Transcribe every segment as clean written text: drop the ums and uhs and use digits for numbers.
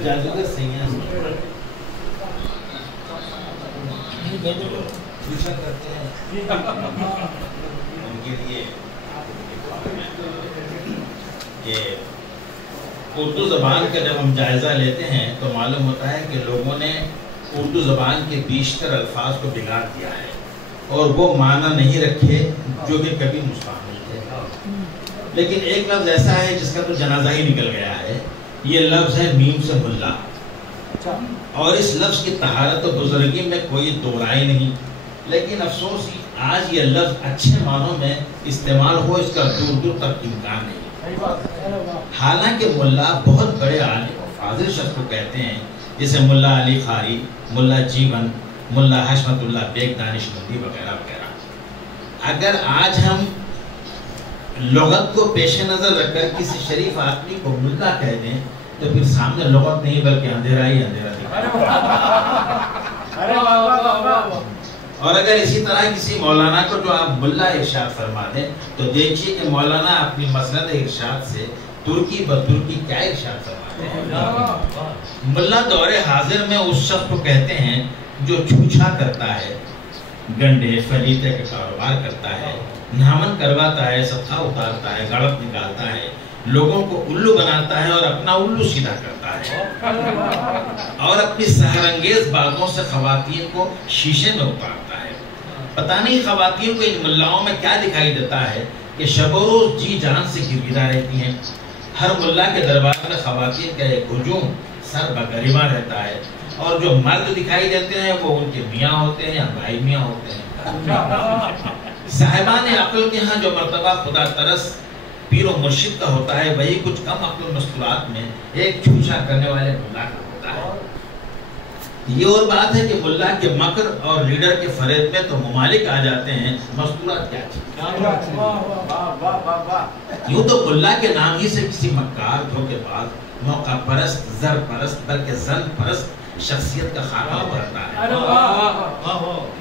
جادوگر سنگھ ہیں کرتے ہیں ان کے لیے یہ اردو زبان کا جب ہم جائزہ لیتے ہیں تو معلوم ہوتا ہے کہ لوگوں نے اردو زبان کے بیشتر الفاظ کو بگاڑ دیا ہے اور وہ معنی نہیں رکھے جو کہ کبھی مستعمل تھے. لیکن ایک لفظ ایسا ہے جس کا تو جنازہ ہی نکل گیا ہے. یہ لفظ ہے میم سے ملا, اور اس لفظ کی طہارت و بزرگی میں کوئی دو رائے نہیں. لیکن افسوس آج یہ لفظ اچھے معنوں میں استعمال ہو اس کا دور دور تک امکان نہیں. حالانکہ ملا بہت بڑے عالم و فاضل شخص کو کہتے ہیں, جیسے ملا علی خاری, ملا جیون, ملا حشمت اللہ بیگ دانشمندی وغیرہ وغیرہ. اگر آج ہم لغت کو پیش نظر رکھ کر کسی شریف آدمی کو ملا کہہ دیں تو پھر سامنے لغت نہیں بلکہ اندھیرا ہی اندھیرا دکھائے. اور اگر اسی طرح کسی مولانا کو جو آپ ملا ارشاد فرما دیں تو دیکھیے کہ مولانا اپنی مسند ارشاد سے ترکی بترکی کیا ارشاد فرماتے ہیں. ملا دور حاضر میں اس شخص کو کہتے ہیں جو چھوچھا کرتا ہے, گنڈے فلیتے کا کاروبار کرتا ہے, نامن کرواتا ہے, صدقہ اتارتا ہے, غلط نکالتا ہے, لوگوں کو الو بناتا ہے اور اپنا الو سیدھا کرتا ہے, اور اپنی سحر انگیز باتوں سے خواتین کو شیشے میں اتارتا ہے. پتہ نہیں خواتین کو ان ملاؤں میں کیا دکھائی دیتا ہے کہ شب و روز جی جان سے گرویدہ رہتی ہیں. ہر ملا کے دربار میں خواتین کا ایک ہجوم سر بگریما رہتا ہے, اور جو مرد دکھائی دیتے ہیں وہ ان کے میاں ہوتے ہیں یا بھائی میاں ہوتے ہیں. صاحبان عقل کے ہاں جو مرتبہ خدا ترس پیر و مرشد کا ہوتا ہے وہی کچھ کم عقل مستورات میں ایک چھوچا کرنے والے ملا کا ہوتا ہے. یہ اور بات ہے کہ ملا کے مکر اور لیڈر کے فریب میں تو ممالک آ جاتے ہیں, مستورات کیا چیز. یوں تو ملا کے نام ہی سے کسی مکار, دھوکے باز, موقع پرست, زر پرست بلکہ زن پرست شخصیت کا خاکہ ابھرتا ہے.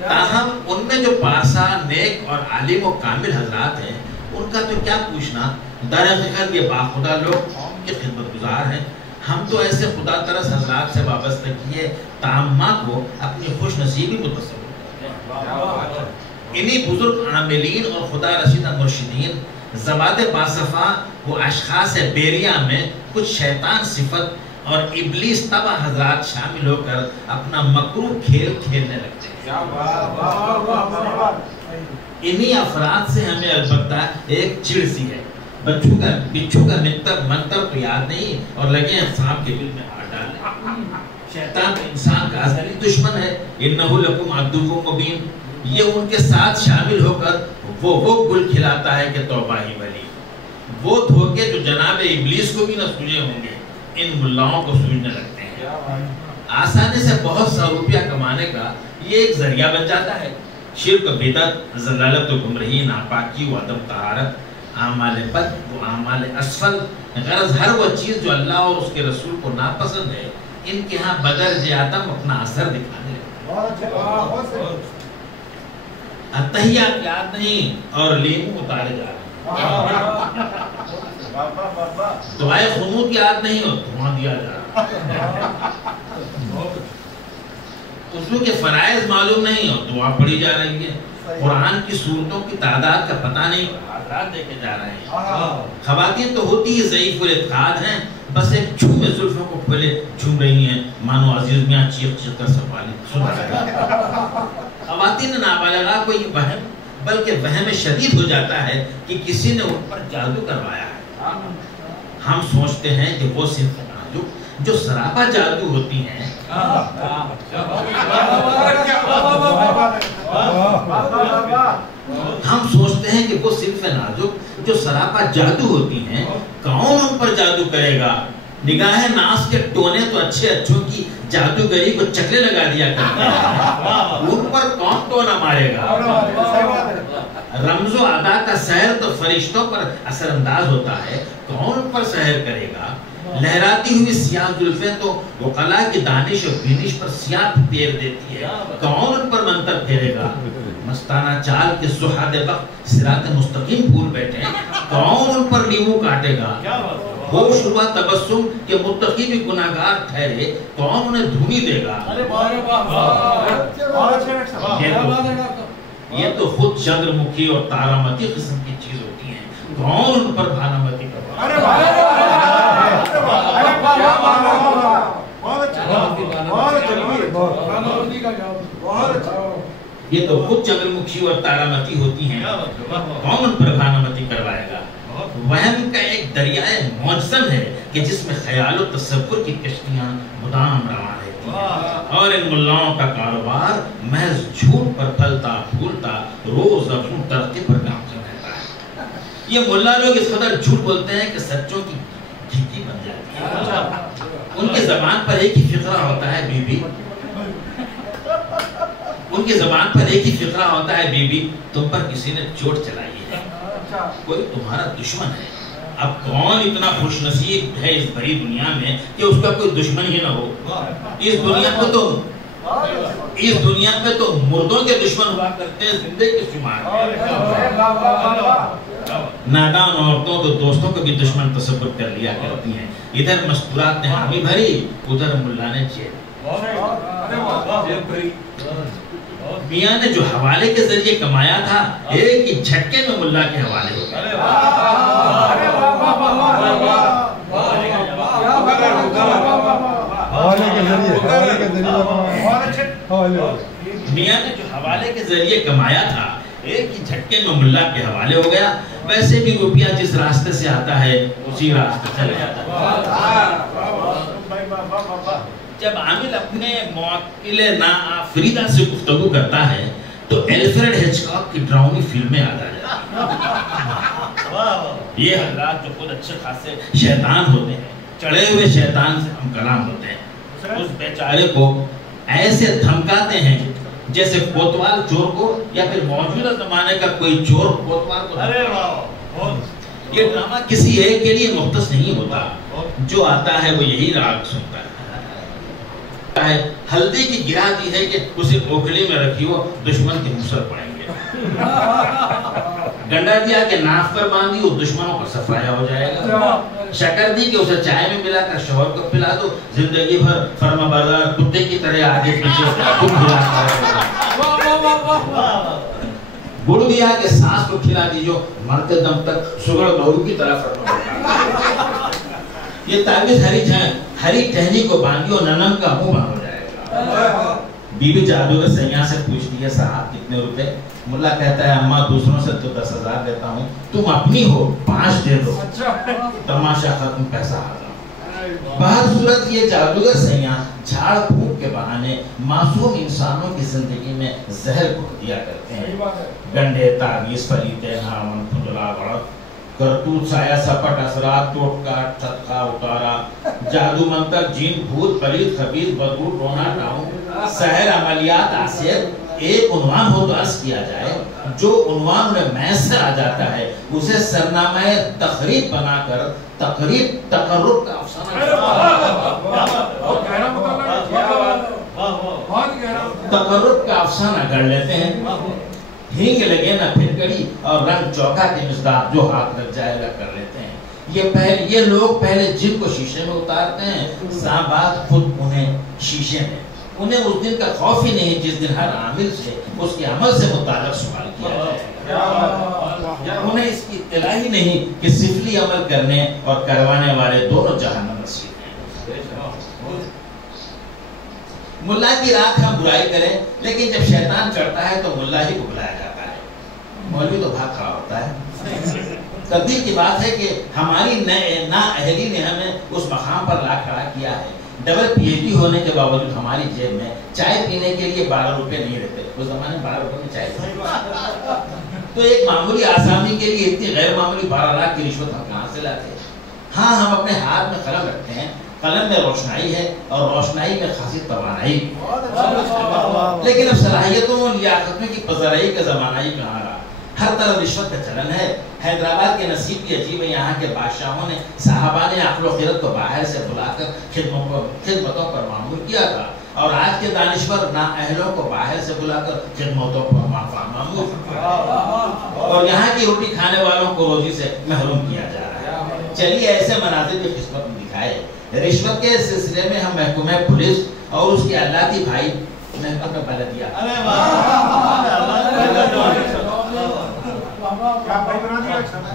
تاہم ان میں جو پارسا, نیک اور عالم و کامل حضرات ہیں ان کا تو کیا پوچھنا. در حقیقت یہ باخدا لوگ قوم کے خدمت گزار ہیں. ہم تو ایسے خدا ترس حضرات سے وابستہ کیے تامہ کو اپنی خوش نصیبی متصور کرتے ہیں. انہی بزرگ عاملین اور خدا رسیدہ مرشدین زباد باصفا وہ اشخاص بیریا میں کچھ شیطان صفت اور ابلیس طبع حضرات شامل ہو کر اپنا مکروہ کھیل کھیلنے لگتے ہیں. انہی افراد سے ہمیں البتہ ایک چڑ سی ہے. بچھو کا منتر تو یاد نہیں اور لگے ہیں سانپ کے بل میں ہاتھ ڈالنے. شیطان انسان کا ازلی دشمن ہے. انہ لکم عدو مبین. یہ ان کے ساتھ شامل ہو کر وہ گل کھلاتا ہے کہ توبہ ہی ولی. وہ دھوکے جو جناب ابلیس کو بھی نہ سوجے ہوں گے ان ملاؤں کو سوجنے لگتے ہیں. آسانی سے بہت سا روپیہ کمانے کا یہ ایک ذریعہ بن جاتا ہے. شرک و بدعت, ضلالت و گمراہی, ناپاکی و عدم طہارت, اعمال بد و اعمال اسفل, غرض ہر وہ چیز جو اللہ اور اس کے رسول کو ناپسند ہے ان کے ہاں بدرجہ آدم اپنا اثر دکھانے لگتا ہے. اتحیات یاد نہیں اور لیمو اتارے جا رہے ہیں. دعائے خنوت یاد نہیں اور دھواں دیا جا رہا ہے. وضو کے فرائض معلوم نہیں اور دعا پڑھی جا رہی ہے. قرآن کی سورتوں کی تعداد کا پتہ نہیں, حضرات دیکھے جا رہے ہیں. خواتین تو ہوتی ہی ضعیف الاعتقاد ہیں, بس ایک چھومے زلفوں کو پھولے چھوم رہی ہیں مانو عزیز میاں چیخ چیخ کر سن رہا ہے. خواتین نابالغہ کو یہ وہم بلکہ وہم شدید ہو جاتا ہے کہ کسی نے ان پر جادو کروایا ہے. ہم سوچتے ہیں کہ وہ صرف جو سراپا جادو ہوتی ہیں ہم سوچتے ہیں کہ وہ صرف نازک جو سراپا جادو ہوتی ہیں کون ان پر جادو کرے گا. نگاہ ناس کے ٹونے تو اچھے اچھوں کی جادوگری کو چکلے لگا دیا کرتے ہیں, ان پر کون ٹونا مارے گا. رمز و ادا کا سحر تو فرشتوں پر اثر انداز ہوتا ہے, کون ان پر سحر کرے گا. لہراتی ہوئی سیاہ زلفیں تو وقلا کی دانش و بینش پر سیاہ پھیر دیتی ہے, کون ان پر منتر پھیرے گا. مستانہ چال کے سہاد وقت صراط مستقیم بھول بیٹھے, کون ان پر لیمو کاٹے گا؟ ہوش ہوا تبسم کہ متقی بھی گناہگار ٹھہرے، کون انہیں دھونی دے گا؟ یہ تو خود چندر مکھی اور تارامتی قسم کی چیز ہوتی ہیں، کون ان پر بھانامتی کروا؟ یہ تو خود چندر مکھی اور تارامتی ہوتی ہیں، کون ان پر بھانامتی کروائے گا؟ وہم کا ایک دریائے معجزم ہے کہ جس میں خیال و تصور کی کشتیاں مدام روان رہتی ہیں، اور ان ملاؤں کا کاروبار محض جھوٹ پر پھلتا پھولتا روز اپنی ترقی پر کام کر رہتا ہے۔ یہ ملا لوگ اس قدر جھوٹ بولتے ہیں کہ سچوں کی گھیٹی بن جاتی ہے۔ ان کی زبان پر ایک ہی فقرہ ہوتا ہے بی بی، ان کی زبان پر ایک ہی فقرہ ہوتا ہے بی بی، تم پر کسی نے چوٹ چلائی ہے، کوئی تمہارا دشمن ہے۔ اب کون اتنا خوش نصیب ہے اس بڑی دنیا میں کہ اس کا کوئی دشمن ہی نہ ہو؟ اس دنیا میں تو مردوں کے دشمن ہوا کرتے ہیں، زندے کے شمار۔ نادان عورتوں تو دوستوں کو بھی دشمن تصور کر لیا کرتی ہیں۔ ادھر مستورات نے حامی بھری، ادھر ملا نے جیب۔ میاں نے جو حوالے کے ذریعے کمایا تھا، ایک ہی جھٹکے میں ملا کے حوالے ہو گئے۔ میاں نے جو حوالے کے ذریعے کمایا تھا، ایک ہی جھٹکے میں ملا کے حوالے ہو گیا۔ ویسے بھی روپیہ جس راستے سے آتا ہے اسی راستے چلے جاتا ہے۔ جب عامل اپنے موکل ناآفریدہ سے گفتگو کرتا ہے تو الفریڈ ہچکاک کی ڈراؤنی فلمیں یاد آ جاتی ہیں۔ یہ حضرات جو خود اچھے خاصے شیطان ہوتے ہیں، چڑھے ہوئے شیطان سے ہم کلام ہوتے ہیں، اس بیچارے کو ایسے دھمکاتے ہیں جیسے کوتوال چور کو، یا پھر موجودہ زمانے کا کوئی چور کوتوال کو۔ یہ ڈرامہ کسی ایک کے لیے مختص نہیں ہوتا، جو آتا ہے وہ یہی راگ سنتا ہے۔ ہلدی کی گرا دی ہے کہ اسے کھوکھلی میں رکھی ہو، دشمن کے منہ پر پڑیں گے۔ گنڈا دیا کہ ناف پر باندھی ہو، دشمنوں کا صفایا ہو جائے گا۔ شکر دی کہ اسے چائے میں ملا کر شوہر کو پلا دو، زندگی بھر فرما بردار کتے کی طرح آگے پیچھے گڑ دیا کہ سانس کو کھلا دیجو، مرتے دم تک سگڑ بہو کی طرح فرما بردار۔ یہ تعویذ ہری ٹہنی کو باندھیو، ننم کا منہ بند ہو جائے گا۔ بی بی جادوگر سیاں سے پوچھتی ہے صاحب کتنے روپے؟ ملا کہتا ہے اماں دوسروں سے تو 10,000 دیتا ہوں، تم اپنی ہو 5 دے دو، تماشا ختم، پیسہ آگا۔ بہر صورت یہ جادوگر سیاں جھاڑ پھونک کے بہانے معصوم انسانوں کی زندگی میں زہر گھول دیا کرتے ہیں۔ گنڈے، تعویذ، فریدے، ہاون، پھندلا، بڑک، کرتوت، سایہ سپٹ، اثرات، ٹوٹ کاٹ، صدقہ اتارا، جادو منتر، جین، بھوت، پلیت، خبیث، بدبو، ٹونا ٹاؤن، سحر، عملیات، آسیر، ایک عنوان ہو تو عرض کیا جائے۔ جو عنوان انہیں میسر آ جاتا ہے اسے سرنامہ تقریب بنا کر تقرب کا افسانہ گڑھ لیتے ہیں۔ ہینگ لگے نہ پھر کڑی، اور رنگ چوکا کے مصداق جو ہاتھ لگ جائے گا کر لیتے ہیں۔ یہ لوگ پہلے جن کو شیشے میں اتارتے ہیں، سامباد خود انہیں شیشے میں۔ انہیں اس دن کا خوف ہی نہیں جس دن ہر عامل سے اس کے عمل سے متعلق سوال کیا جائے۔ انہیں اس کی اطلاع ہی نہیں کہ سفلی عمل کرنے اور کروانے والے دونوں جہنم نصیب ہیں۔ ملا کی رات ہم برائی کریں، لیکن جب شیطان چڑھتا ہے تو ملا ہی کو بلایا جاتا ہے، مولوی تو بھاگ کھڑا ہوتا ہے۔ تقدیر کی بات ہے کہ ہماری نااہلی نے ہمیں اس مقام پر لا کھڑا کیا ہے۔ ڈبل پی ایچ ڈی ہونے کے باوجود ہماری جیب میں چائے پینے کے لیے 12 روپے نہیں رہتے۔ اس زمانے میں 12 روپے میں چائے تو ایک معمولی آسامی کے لیے اتنی غیر معمولی 12 لاکھ کی رشوت ہم کہاں سے لاتے ہیں؟ ہاں، ہم اپنے ہاتھ میں قلم رکھتے ہیں، قلم میں روشنائی ہے اور روشنائی میں خاصی توانائی، لیکن اب صلاحیتوں لیاقتوں کی پذیرائی کا زمانہ ہی کہاں رہا۔ ہر طرف رشوت کا چلن ہے۔ حیدرآباد کے نصیب بھی عجیب ہے، یہاں کے بادشاہوں نے صحابہ نے عقل و خیرت کو باہر سے بلا کر خدمتوں پر معمور کیا تھا، اور آج کے دانشور نااہلوں کو باہر سے بلا کر خدمتوں پر معمور، اور یہاں کی روٹی کھانے والوں کو روزی سے محروم کیا جا رہا ہے۔ چلیے ایسے مناظر بھی قسمت میں دکھائے۔ رشوت کے سلسلے میں ہم محکمہ پولیس اور اس کے اللہ کی بھائی محکمہ بلدیہ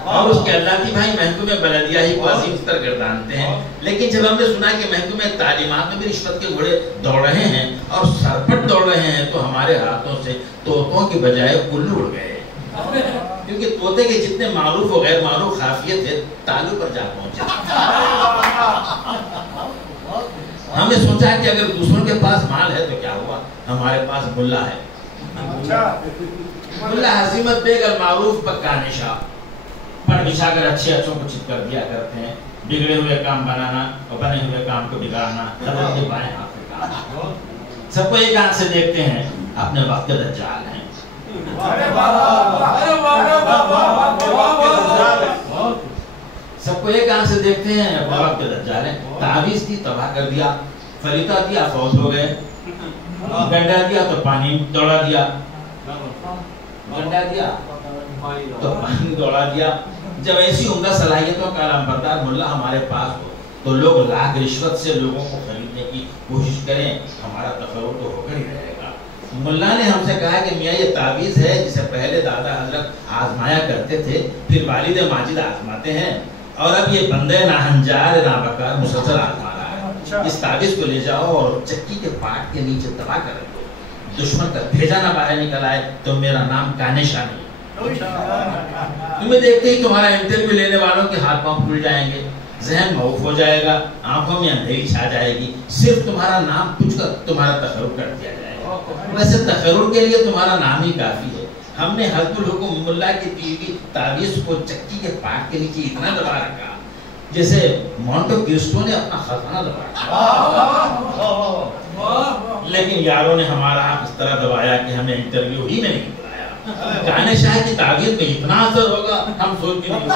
اور اس کے اللہ کی بھائی محکمہ بلدیہ ہی کو عظیم تر گردانتے ہیں، لیکن جب ہم نے سنا کہ محکمہ تعلیمات میں بھی رشوت کے گھوڑے دوڑ رہے ہیں اور سرپٹ دوڑ رہے ہیں تو ہمارے ہاتھوں سے طوطوں کی بجائے الو اڑ گئے، کیونکہ طوطے کے جتنے معروف و غیر معروف خافیے تھے تالو پر جا پہنچے۔ ہم نے سوچا کہ اگر دوسروں کے پاس مال ہے تو کیا ہوا، ہمارے پاس ملا ہے۔ ملا حزیمت بیگ المعروف پکانے شاہ پڑھ بچھا کر اچھے اچھوں کو چپ کر دیا کرتے ہیں، بگڑے ہوئے کام بنانا اور بنے ہوئے کام کو بگاڑنا حضرت کے بائیں ہاتھ میں کام۔ سب کو ایک آنکھ سے دیکھتے ہیں، اپنے وقت کے دجال ہیں۔ سب کو ایک آنکھ سے دیکھتے ہیں، اپنے وقت کے دجال ہیں۔ تعویذ دی تباہ کر دیا، فریتا دیا فوت ہو گئے، گنڈا دیا تو پانی دوڑا دیا، گنڈا دیا تو پانی دوڑا دیا۔ جب ایسی عمدہ صلاحیتوں کا علمبردار ملا ہمارے پاس ہو تو لوگ لاکھ رشوت سے لوگوں کو خریدنے کی کوشش کریں، ہمارا تصور تو ہو کر ہی رہے گا۔ ملا نے ہم سے کہا کہ میاں یہ تعویذ ہے جسے پہلے دادا حضرت آزمایا کرتے تھے، پھر والد ماجد آزماتے ہیں، اور اب یہ بندے ناہنجار نابکار مسلسل آزما رہا ہے۔ اس تعویذ کو لے جاؤ اور چکی کے پاٹ کے نیچے دبا کر رکھو، دشمن کا بھیجا نہ باہر نکل آئے تو میرا نام کانے شاہ نہیں۔ تمہیں دیکھتے ہی تمہارا انٹرویو لینے والوں کے ہاتھ پاؤں پھول جائیں گے، ذہن معوف ہو جائے گا، آنکھوں میں اندھیری چھا جائے گی، صرف تمہارا نام پوچھ کر تمہارا تقرر کر دیا جائے گا۔ ویسے تقرر کے لیے تمہارا نام ہی کافی ہے۔ ہم نے حضرت الحکم ملا کی پیوی تعویذ کو چکی کے پاٹ کے نیچے اتنا دبا رکھا جیسے مونٹو کرسٹو نے اپنا خزانہ دبا رکھا، لیکن یاروں نے ہمارا ہاتھ اس طرح دبایا کہ ہمیں انٹرویو ہی میں نہیں بلایا۔ کانے شاہ کی تعویذ میں اتنا اثر ہوگا ہم سوچ بھی نہیں سکتے۔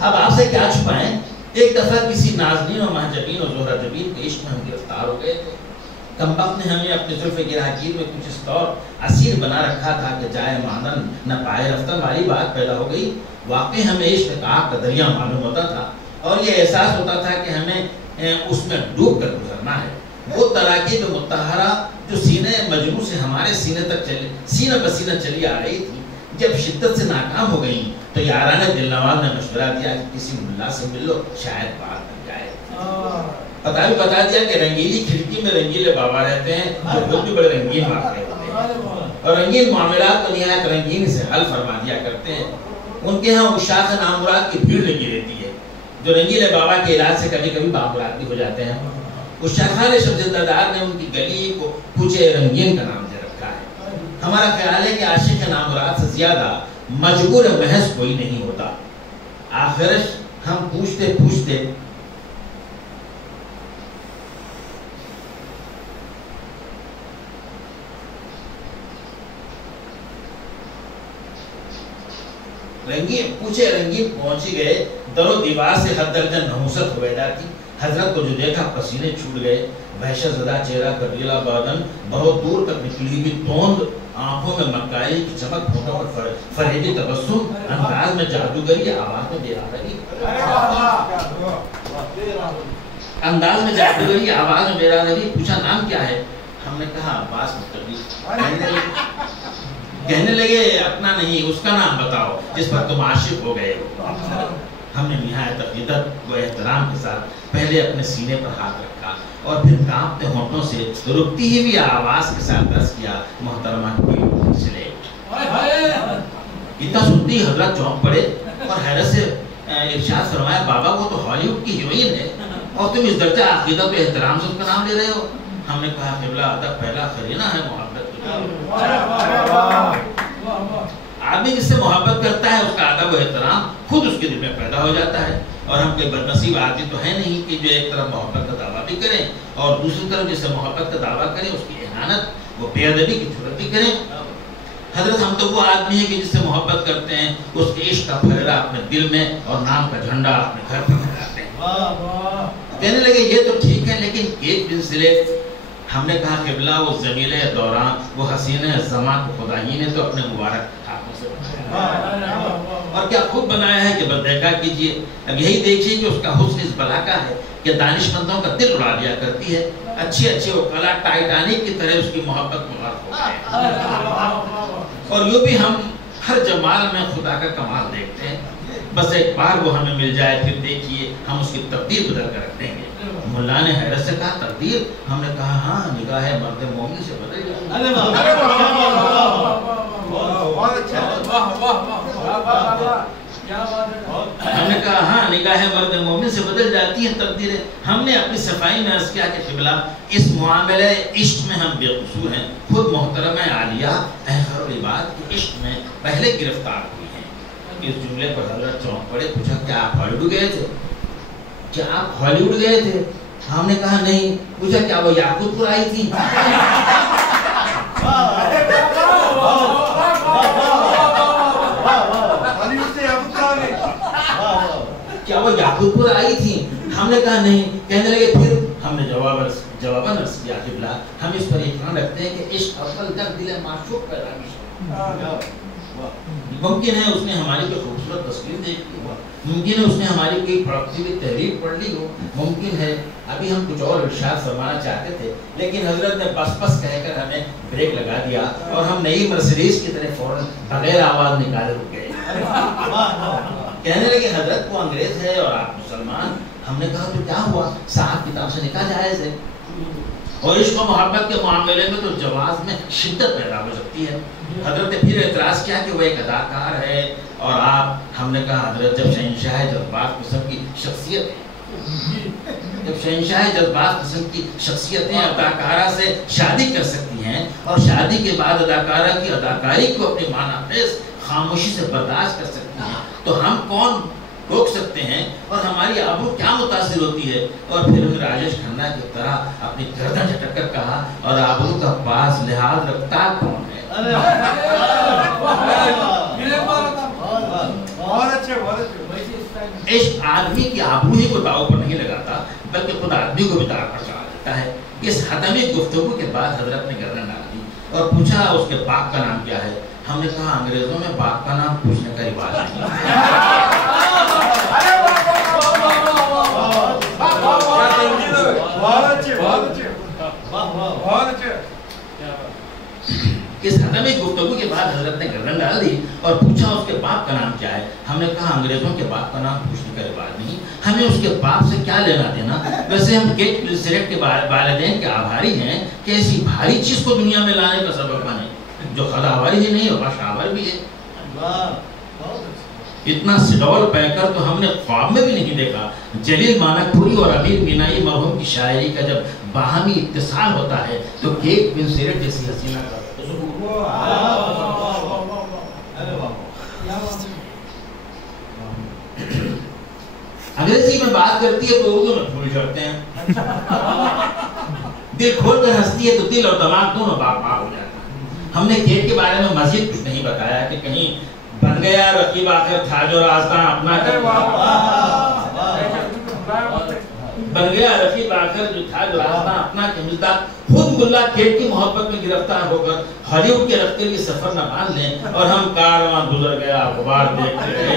اب آپ سے کیا چھپائیں، ایک دفعہ کسی نازنین و محجبین و زہرہ جبین کے عشق میں ہم گرفتار ہو گئے تھے۔ کمبخت نے ہمیں اپنے زلف گراگیر میں کچھ اس طور اسیر بنا رکھا تھا کہ جائے ماندن نہ پائے رفتن والی بات پیدا ہو گئی۔ واقعی ہمیں عشق کا آگ کا دریا معلوم ہوتا تھا اور یہ احساس ہوتا تھا کہ ہمیں اس میں ڈوب کر گزرنا ہے۔ وہ تراکیب مطہرہ جو سینے مجنوں سے ہمارے سینے تک سینہ بسینہ چلی آ رہی تھی، جب شدت سے ناکام ہو گئی تو یاران دل نواز نے مشورہ دیا کہ کسی ملا سے مل لو، شاید بات بن جائے۔ پتہ بھی بتا دیا کہ رنگیلی کھڑکی میں رنگیلے بابا رہتے ہیں جو خود بھی بڑے رنگین واقع ہوتے ہیں اور رنگین معاملات کو نہایت رنگین سے حل فرما دیا کرتے ہیں۔ ان کے ہاں عشاق نامراد کی بھیڑ لگی رہتی ہے جو رنگیلے بابا کے علاج سے کبھی کبھی معاملات بھی ہو جاتے ہیں۔ عشاق خان شمزندہ دار نے ان کی گلی کو کوچے رنگین کا نام دے رکھا ہے۔ ہمارا خیال ہے کہ عاشق نامراد سے زیادہ مجبور محض کوئی نہیں ہوتا۔ آخرش ہم پوچھتے پوچھتے رنگین پہنچی گئے، در و دیوار سے حد درجن نحوست ہویدا تھی۔ حضرت کو جو دیکھا پسینے چھوٹ گئے، وحشت زدہ چہرہ، کبیلا بدن، بہت دور تک نکلی ہوئی توند آنکھوں میں مکائی کی چمک، ہونٹوں پر فریبی تبسم، انداز میں جادوگری، آواز میں بے رادری۔ پوچھا نام کیا ہے؟ ہم نے کہا عباس متقی۔ کہنے لگے اپنا نہیں، اس کا نام بتاؤ جس پر تم عاشق ہو گئے ہو۔ ہم نے نہایت عقیدت و احترام کے ساتھ پہلے اپنے سینے پر ہاتھ رکھا اور پھر کانپتے ہونٹوں سے رکتی ہوئی آواز کے ساتھ عرض کیا، محترمہ سلیٹ۔ اتنا سنتی حضرت چونک پڑے اور حیرت سے ارشاد فرمایا، بابا وہ تو ہالی ووڈ کی ہیروئن ہے اور تم اس درجہ عقیدت و احترام سے اس کا نام لے رہے ہو۔ ہم نے کہا قبلہ ادب پہلا قرینہ ہے محبت۔ آدمی جس سے محبت کرتا ہے اس کا ادب و احترام خود اس کے دل میں پیدا ہو جاتا ہے، اور ہم کوئی بدنصیب آدمی تو ہے نہیں کہ جو ایک طرف محبت کا دعویٰ بھی کریں اور دوسری طرف جس سے محبت کا دعویٰ کریں اس کی اہانت، وہ بے ادبی کی جرات بھی کریں۔ حضرت ہم تو وہ آدمی ہے کہ جس سے محبت کرتے ہیں اس کے عشق کا پھیلا اپنے دل میں اور نام کا جھنڈا اپنے گھر پر لہراتے ہیں۔ کہنے لگے یہ تو ٹھیک ہے لیکن کیٹ ونسلیٹ. ہم نے کہا قبلہ وہ زمیل دوران وہ حسین زمان کو خدا ہی نے تو اپنے مبارک ہاتھوں سے بنایا اور کیا خود بنایا ہے کہ بس دیکھا کیجئے. اب یہی دیکھیے کہ اس کا حسن اس بلا کا ہے کہ دانش مندوں کا دل اڑا دیا کرتی ہے. اچھی اچھی وکلا ٹائٹانک کی طرح اس کی محبت مغرق ہو گئے. اور یوں بھی ہم ہر جمال میں خدا کا کمال دیکھتے ہیں. بس ایک بار وہ ہمیں مل جائے پھر دیکھیے ہم اس کی تقدیر بدل کر رکھ دیں گے. ملا نے حیرت سے کہا تقدیر؟ ہم نے کہا ہاں نگاہ مرد مومن سے بدل جائے. ہم نے کہا ہاں نگاہ مرد مومن سے بدل جاتی ہے تقدیریں. ہم نے اپنی صفائی میں عرض کیا کہ قبلہ اس معاملے عشق میں ہم بے قصور ہیں. خود محترمہ عالیہ خیر العباد کے عشق میں پہلے گرفتار ہوئی ہیں. اس جملے پر حضرت چونک پڑے. پوچھا کیا آپ ہالی ووڈ گئے تھے؟ کیا آپ ہالی ووڈ گئے تھے؟ ہم نے کہا نہیں. پوچھا کیا وہ یاقوت پور آئی تھی؟ کیا وہ یاقوت پور آئی تھی؟ ہم نے کہا نہیں. کہنے لگے پھر ہم نے جواباً عرض کیا قبلہ ہم اس پر یقین رکھتے ہیں کہ عشق اول تک دل معشوق پیدا ہے. ممکن ہے اس نے ہماری کوئی خوبصورت تصویر دیکھی ہو, ممکن ہے اس نے ہماری کوئی پڑھتی ہوئی تحریر پڑھ لی ہو, ممکن ہے ابھی ہم کچھ اور ارشاد فرمانا چاہتے تھے لیکن حضرت نے بس بس کہہ کر ہمیں بریک لگا دیا اور ہم نئی مرسیڈیز کی طرح فوراً بغیر آواز نکالے رک گئے. کہنے لگے حضرت وہ انگریز ہے اور آپ مسلمان. ہم نے کہا تو کیا ہوا, صاحب کتاب سے نکاح جائز ہے. اور عشق و محبت کے معاملے میں تو جواز میں شدت پیدا ہو سکتی ہے. حضرت نے پھر اعتراض کیا کہ وہ ایک اداکار ہے اور آپ. ہم نے کہا حضرت جب شہنشاہ جذبات قسم کی شخصیت ہے, جب شہنشاہ جذبات قسم کی شخصیتیں اداکارہ سے شادی کر سکتی ہیں اور شادی کے بعد اداکارہ کی اداکاری کو اپنی معنی خیز خاموشی سے برداشت کر سکتی ہیں تو ہم کون روک سکتے ہیں اور ہماری آبرو کیا متاثر ہوتی ہے. اور پھر انہوں نے راجیش کھنہ کی طرح اپنی گردن جھٹک کر کہا اور آبرو کا پاس لحاظ رکھتا کون ہے. عشق آدمی کی آبرو ہی کو داؤ پر نہیں لگاتا بلکہ خود آدمی کو بھی داؤ پر چڑھا دیتا ہے. اس حتمی گفتگو کے بعد حضرت نے گردن ڈال دی اور پوچھا اس کے باپ کا نام کیا ہے. ہم نے کہا انگریزوں میں باپ کا نام پوچھنے کا رواج نہیں. اس حتمی گفتگو کے بعد حضرت نے گردن ڈال دی اور پوچھا اس کے باپ کا نام کیا ہے. ہم نے کہا انگریزوں کے باپ کا نام پوچھنے کا رواج نہیں, ہمیں اس کے باپ سے کیا لینا دینا. ویسے ہم کیٹ ونسلیٹ کے والدین کے آبھاری ہیں کہ ایسی بھاری چیز کو دنیا میں لانے کا سبب بنے جو خداواری ہی نہیں اور شاور بھی ہے. اتنا سڈول پیکر تو ہم نے خواب میں بھی نہیں دیکھا. جلیل مانک پوری اور امیر مینائی مرحوم کی شاعری کا جب باہمی اتصال ہوتا ہے تو کیٹ ونسلیٹ جیسی حسینہ کا انگریزی میں بات کرتی ہے تو اردو میں بھول جاتے ہیں. دل کھول کر ہنستی ہے تو دل اور دماغ دونوں باغ ہو جاتا ہے. ہم نے کیٹ کے بارے میں مزید کچھ نہیں بتایا کہ کہیں بن گیا رقیب آخر تھا جو راستہ اپنا بن گیا رقیب آخر جو تھا جو راستہ اپنا کے ملتا. خود ملا کیٹ کی محبت میں گرفتار ہو کر ہالی ووڈ کے رفتے کی سفر نہ باندھ لیں اور ہم کارواں گزر گیا غبار دیکھتے رہے.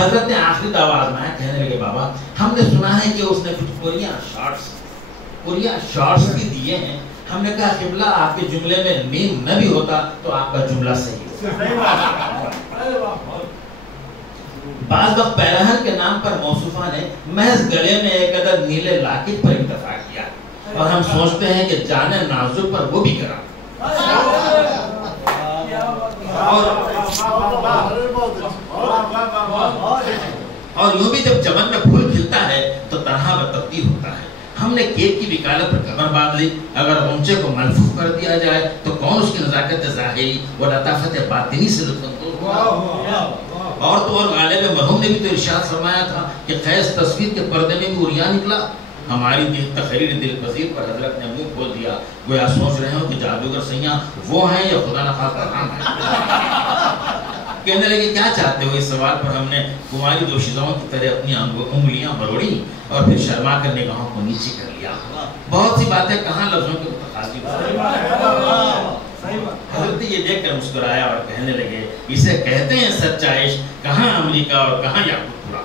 حضرت نے آخری دعوا آزمایا. کہنے لگے بابا ہم نے سنا ہے کہ اس نے کچھ کوریاں شارٹس بھی دیے ہیں. ہم نے کہا قبلہ آپ کے جملے میں میم نہ بھی ہوتا تو آپ کا جملہ صحیح ہوتا. بعض وقت پیرہن کے نام پر موصوفہ نے محض گلے میں ایک عدد نیلے لاکٹ پر اکتفا کیا اور ہم سوچتے ہیں کہ جانے نازک پر وہ بھی کرا. اور یوں بھی جب چمن میں پھول کھلتا ہے تو تنہا بتبدیل ہوتا ہے. ہم نے کیٹ کی وکالت پر کمر باندھ لی. اگر غنچے کو ملفوف کر دیا جائے تو کون اس کی نزاکت ظاہری و لطافت باطنی سے لطف اندوز ہوگا. اور تو اور غالب مرحوم نے بھی تو ارشاد فرمایا تھا کہ خیز تصویر کے پردے میں بھی عریاں نکلا. ہماری تقریر دل پذیر پر حضرت نے منہ کھول دیا گویا سوچ رہے ہوں کہ جادوگر سیاں وہ ہیں یا خدا نخواستہ ہم ہیں. کہنے لگے کیا چاہتے ہو؟ اس سوال پر ہم نے کماری دوشیزاؤں کی طرح اپنی انگلیاں مروڑی اور پھر شرما کر نگاہوں کو نیچے کر لیا. بہت سی باتیں کہاں لفظوں کے متقاضی. حضرت یہ دیکھ کر مسکرایا اور کہنے لگے اسے کہتے ہیں سچا عشق، کہاں امریکہ اور کہاں یاقوت پورا.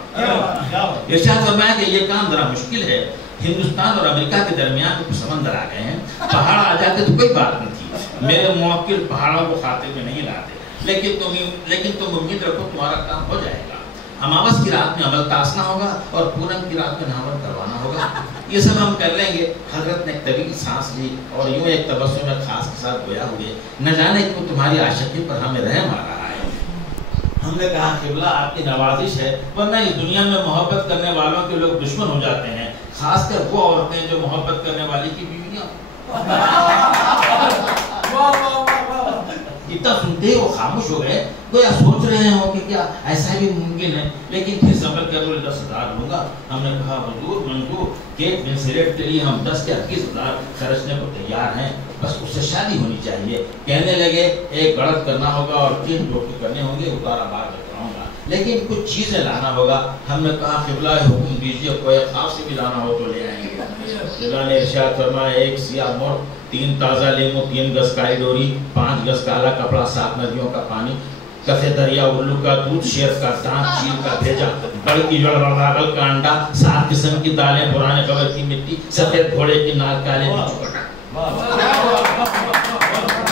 ارشاد فرمایا کہ یہ کام ذرا مشکل ہے. ہندوستان اور امریکہ کے درمیان کچھ سمندر آ گئے ہیں. پہاڑ آ جاتے تو کوئی بات نہیں تھی، میرے موکل پہاڑوں کو خاطر میں نہیں لاتے، لیکن تم امید رکھو تمہارا کام ہو جائے گا. اماوس کی رات میں عمل تاسنا ہوگا اور پورم کی رات میں نہاور کروانا ہوگا. یہ سب ہم کر لیں گے. حضرت نے طویل سانس لی اور یوں ایک تبسم میں خاص کے ساتھ گویا ہوئے نہ جانے کیوں تمہاری عاشقی پر ہمیں رحم آ رہا ہے. ہم نے کہا قبلہ آپ کی نوازش ہے، ورنہ اس دنیا میں محبت کرنے والوں کے لوگ دشمن ہو جاتے ہیں، خاص کر وہ عورتیں جو محبت کرنے والی کی بیویاں. اتنا سنتے ہی وہ خاموش ہو گئے، گویا سوچ رہے ہوں کہ کیا ایسا بھی ممکن ہے. لیکن پھر سنبھل کر بولے 10,000 لوں گا. ہم نے کہا حضور منظور، کیٹ ونسلیٹ کے لیے ہم 10 یا 20,000 خرچنے کو تیار ہیں، بس اس سے شادی ہونی چاہیے. کہنے لگے ایک گڑت کرنا ہوگا اور 3 ٹوٹے کرنے ہوں گے، اتارا بار بتاؤں گا، لیکن کچھ چیزیں لانا ہوگا. ہم نے کہا قبلہ حکم دیجیے، کوئی خاص سے بھی لانا ہو تو لے آئیں گے. قبلہ نے ارشاد فرمایا 1 سیاہ مرغ، 3 تازہ لیمو، 3 گز کائی ڈوری، 5 گز کالا کپڑا، 7 ندیوں کا پانی، کفے دریا، الو کا دودھ، شیر کا دانت، چیل کا بھیجا، بڑ کی جڑ، راغل کا انڈا، 7 قسم کی دالیں، پرانے قبر کی مٹی، سفید گھوڑے کی نال، کالے بچھو کٹا،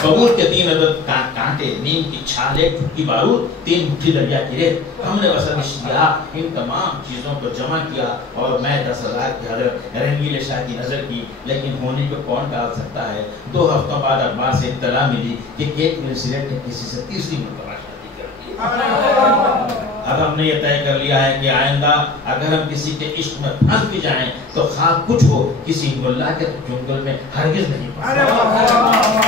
ببور کے 3 عدد کانٹے، نیم کی چھالے، ٹھکی بارود، 3 مٹھی دریا کی ریت. ہم نے وسرش کیا، ان تمام چیزوں کو جمع کیا اور میں 10,000 کی حضرت رنگیلے شاہ کی نظر کی، لیکن ہونے کو کون ڈال سکتا ہے. 2 ہفتوں بعد اخبار سے اطلاع ملی کہ کیٹ ونسلیٹ نے کسی سے 3ری مرتبہ شادی کر دی. اب ہم نے یہ طے کر لیا ہے کہ آئندہ اگر ہم کسی کے عشق میں پھنس بھی جائیں تو خواہ کچھ ہو، کسی ملا کے جنگل میں ہرگز نہیں پھنسیں.